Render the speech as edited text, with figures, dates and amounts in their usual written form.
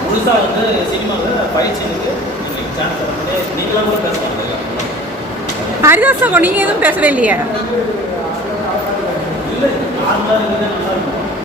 முழுசா வந்து சினிமாவில் பயிற்சிக்கு நீங்களாம் கூட பேசலாம். ஹரிதாஸ் நீங்க எதுவும் பேசவே இல்லையா? இல்லை